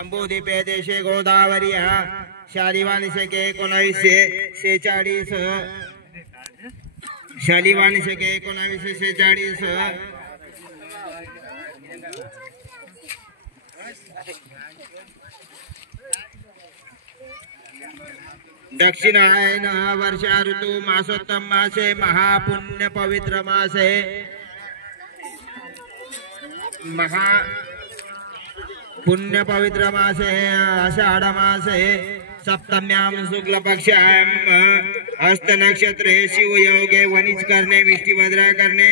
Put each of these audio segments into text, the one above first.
जम्बूद्वीपे देशे गोदावर्या शालिवान शके 1946 शालिवान शके 1946 दक्षिणायन वर्षा ऋतु मासोत्तम मासे महापुण्य पवित्र मासे पुण्य पवित्र मासे आषाढ़ मासे सप्तम्याम शुक्ल पक्षायाम हस्त नक्षत्रे शिव योगे वनिज करने विष्टिभद्रा करने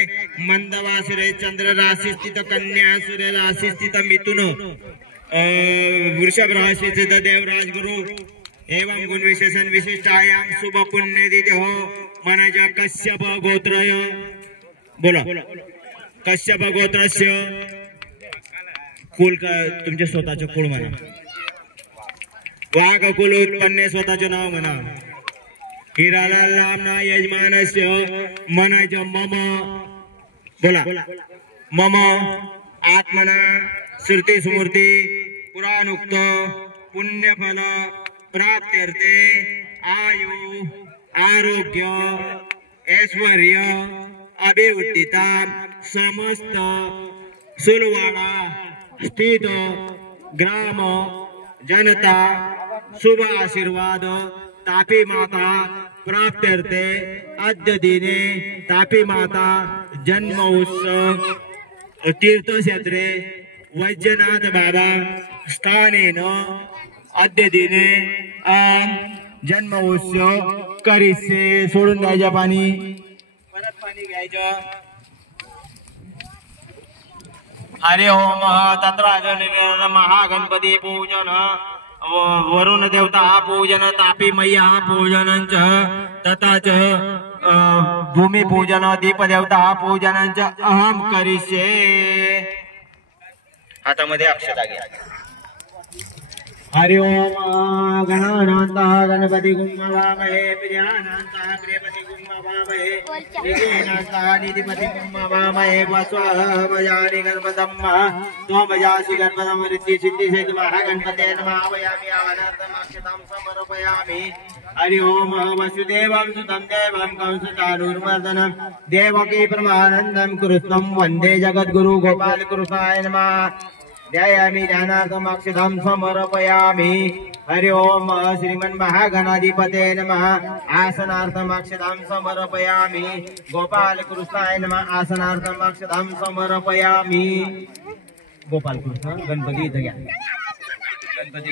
मंदवासरे चंद्र राशि स्थित कन्या सूर्य राशि स्थित मिथुन वृषभ राशि स्थित देवराज गुरु एवं गुण विशेषण विशिष्टायाम शुभ पुण्य दिते हो मनाच्या कश्यप गोत्र बोला कश्यप गोत्रस्य कुल का तुमचे स्वतःचे कुळ म्हणा वाघ कुल उत्पन्ने स्वतःचे नाव म्हणा हिराला लांबना यजमानस्य मनाच्या मम बोला मम आत्मना श्रुती स्मृती पुराणोक्त पुण्यफल प्राप्त्यर्थे आयु आरोग्य ऐश्वर्य अभिवृद्धिता समस्त सुलवाड़ा स्थित ग्राम जनता शुभ आशीर्वाद तापी माता प्राप्त्यर्थे अद्य दिने तापी माता जन्म उत्सव तीर्थक्षेत्रे वैद्यनाथ बाबा स्थानेन अद्य दिने जन्म उत्सव करीसे सोडून द्यायचं पाणी परत पाणी घ्यायचं हरि ओम तत्राजन महागणपती पूजन वरुण देवता पूजन तापी मैया पूजन तथा च भूमि पूजन दीप देवता पूजन अहम करिष्ये हातामध्ये अक्षता घ्या हरि ओम गणानांतः गणपति गुम्मवामहे प्रियानांतः प्रियपति गुम्मवामहे निधिनांतः निधिपति गुम्मवामहे वस्वभजानि गणपतम् त्वमजासि गणपतम् रिद्धि सिद्धि सेतु महागणपते नमः आवाहयामि आवाहनार्थमक्षतां समर्पयामि हरि ओम वसुदेवं सुतं देवं कंसचाणूरमर्दनं देवकी परमानन्दं कृष्णं वन्दे जगद्गुरु गोपाल कृष्णाय नमः ध्यायामि ध्यानार्थमक्षतां समर्पयामि हरि ओम श्रीमन्महागणाधिपते नमः आसनार्थमक्षतां समर्पयामि गोपाल कृष्णाय नमः आसनार्थमक्षतां समर्पयामि गोपाल कृष्ण गणपती इथं घ्या गणपती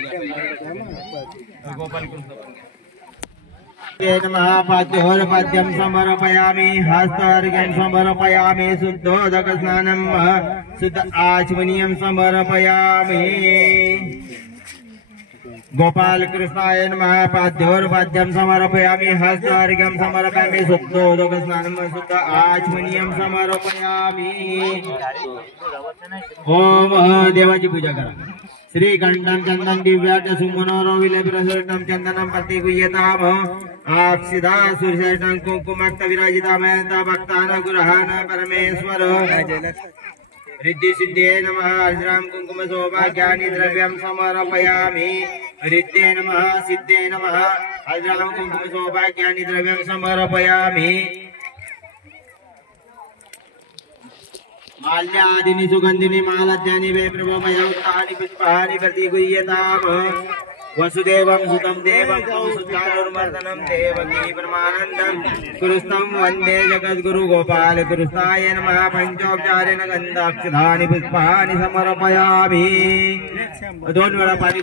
गोपाल कृष्ण नमः पाद्योर्पाद्यं समर्पयामि हस्तार्घ्यं समर्पयामि शुद्धोदक स्नानं शुद्ध आचमनीयं समर्पयामि गोपाल कृष्णाय नमः पाद्योर्पाद्यं समर्पयामि हस्तार्घ्यं समर्पयामि शुद्धोदक स्नानं शुद्ध आचमनीयं समर्पयामि ओम देवाची पूजा करा श्री कंठं चंदन दिव्याच सुमनोरो विलेप्रसृष्टं चंदनं प्रतिगुह्यताम आक्षिदा सुरश्रेष्ठं कुंकुमक्त विराजितामयता भक्तानां गुरहाण परमेश्वर रिद्धि सिद्धे नमः अर्जुनां कुंकुम सौभाग्यानि द्रव्यं समर्पयामि रिद्धे नमः सिद्धे नमः अर्जुनां कुंकुम सौभाग्यानि द्रव्यं समर्पयामि माल्यादीनि सुगंधिनी मालाद्यानि वे प्रभमयोक्तानि पुष्पाणि प्रतिगुह्यताम वसुदेवं सुतं देवं कंसचाणूरमर्दनं देवकी परमानन्दं कृष्णं वन्दे जगद्गुरु गोपाल कृष्णाय नमः पंचोपचारेण गन्धाक्षतानि पुष्पाणि समर्पयामि 2 वेळा पाणी